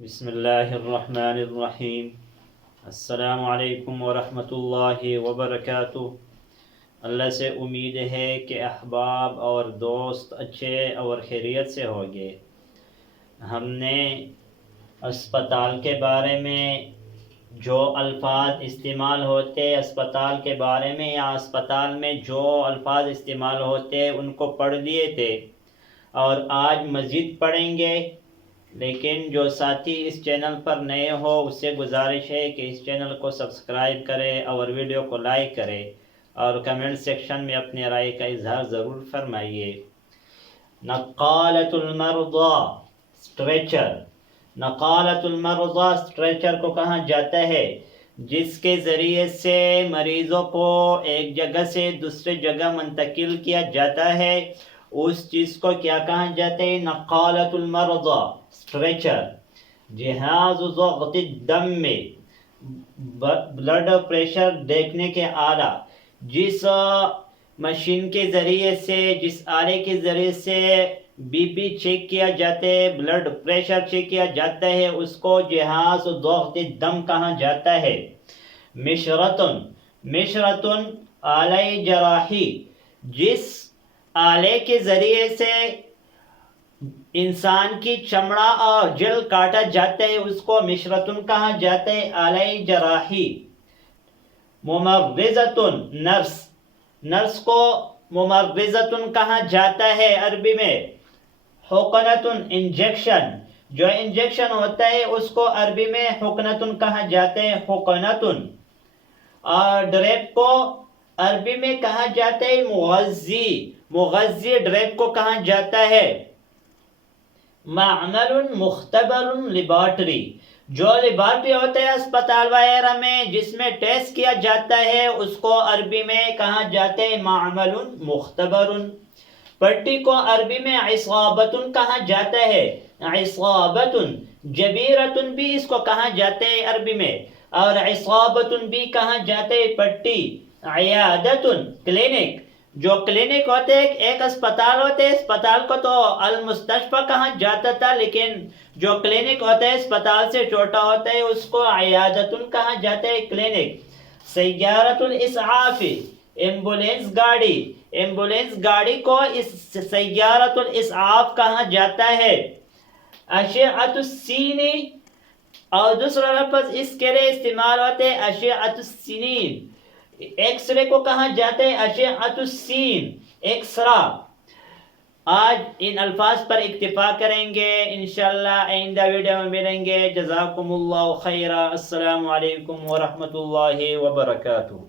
بسم اللہ الرحمن الرحیم۔ السلام علیکم ورحمۃ اللہ وبرکاتہ۔ اللہ سے امید ہے کہ احباب اور دوست اچھے اور خیریت سے ہوگے۔ ہم نے اسپتال کے بارے میں جو الفاظ استعمال ہوتے اسپتال کے بارے میں یا اسپتال میں جو الفاظ استعمال ہوتے ان کو پڑھ لیے تھے، اور آج مزید پڑھیں گے۔ لیکن جو ساتھی اس چینل پر نئے ہو اس سے گزارش ہے کہ اس چینل کو سبسکرائب کرے اور ویڈیو کو لائک کرے اور کمنٹ سیکشن میں اپنے رائے کا اظہار ضرور فرمائیے۔ نقالۃ المرضى، اسٹریچر۔ نقالۃ المرضى، اسٹریچر کو کہا جاتا ہے جس کے ذریعے سے مریضوں کو ایک جگہ سے دوسرے جگہ منتقل کیا جاتا ہے، اس چیز کو کیا کہا جاتا ہے؟ نقالۃ المرضى، اسٹریچر۔ جہاز ضغط الدم میں، بلڈ پریشر دیکھنے کے آلہ، جس مشین کے ذریعے سے، جس آلے کے ذریعے سے بی پی چیک کیا جاتا ہے، بلڈ پریشر چیک کیا جاتا ہے، اس کو جہاز ضغط الدم کہا جاتا ہے۔ مشرطن، مشرطن آلہ جراحی، جس آلے کے ذریعے سے انسان کی چمڑا اور جلد کاٹا جاتا ہے اس کو مشرطن کہا جاتا ہے، آلہ جراحی۔ ممرضۃن، نرس، نرس کو ممرضۃن کہا جاتا ہے عربی میں۔ حقنۃن، انجیکشن، جو انجیکشن ہوتا ہے اس کو عربی میں حقنۃن کہا جاتا ہے، حقنۃن۔ اور ڈریپ کو عربی میں کہا جاتا ہے مغذی، مغذی ڈریپ کو کہا جاتا ہے۔ معمل مختبر، لیبارٹری، جو لیبارٹری ہوتا ہے اسپتال وغیرہ میں جس میں ٹیسٹ کیا جاتا ہے اس کو عربی میں کہا جاتا ہے معمل مختبر۔ پٹی کو عربی میں عصابۃ کہا جاتا ہے، عصابۃ۔ جبیرۃ بھی اس کو کہا جاتا ہے عربی میں، اور عصابۃ بھی کہا جاتا ہے پٹی۔ عیادۃ، کلینک، جو کلینک ہوتے ہیں ایک اسپتال ہوتے ہیں، اسپتال کو تو المستشفیٰ کہا جاتا تھا، لیکن جو کلینک ہوتا ہے اسپتال سے چھوٹا ہوتا ہے اس کو عیادۃ کہا جاتا ہے، کلینک۔ سیارۃ الاسعاف، ایمبولینس گاڑی، ایمبولینس گاڑی کو سیارۃ الاسعاف کہا جاتا ہے۔ اشعۃ السین، اور دوسرا لفظ اس کے لیے استعمال ہوتے ہیں اشعۃ السنین، ایکس رے کو کہا جاتا ہے اشعۃ السین، ایکس را۔ آج ان الفاظ پر اکتفا کریں گے، انشاءاللہ آئندہ ویڈیو میں ملیں گے۔ جزاکم اللہ خیرا، السلام علیکم ورحمۃ اللہ وبرکاتہ۔